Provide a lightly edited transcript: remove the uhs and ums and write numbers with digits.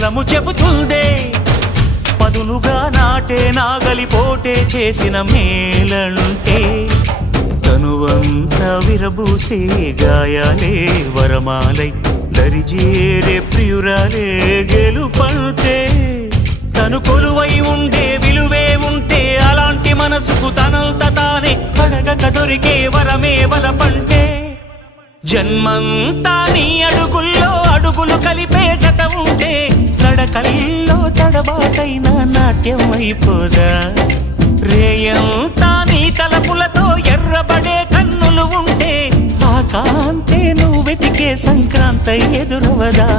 పొలము చెబుతుందే పదునుగా నాటే నాగలిపోటే చేసిన మేలంటే తనువంతా విరబూసే గాయాలే వరమాలై దరిజేరే ప్రియురాలే గెలుపంటే తను కొలువై ఉండే విలువే ఉంటే అలాంటి మనసుకు తనంత తానే అడగక దొరికే వరమే వలపంటే జన్మంతా నీ అడుగుల్లో అడుగులు కలిపే జత ఉంటే నడకల్లో తడబాటైన నాట్యం అయిపోదా రేయంతా నీ తలపులతో ఎర్రబడే కన్నులు ఉంటే ఆ కాంతే నువ్వు వెతికే సంక్రాంతి ఎదురవదా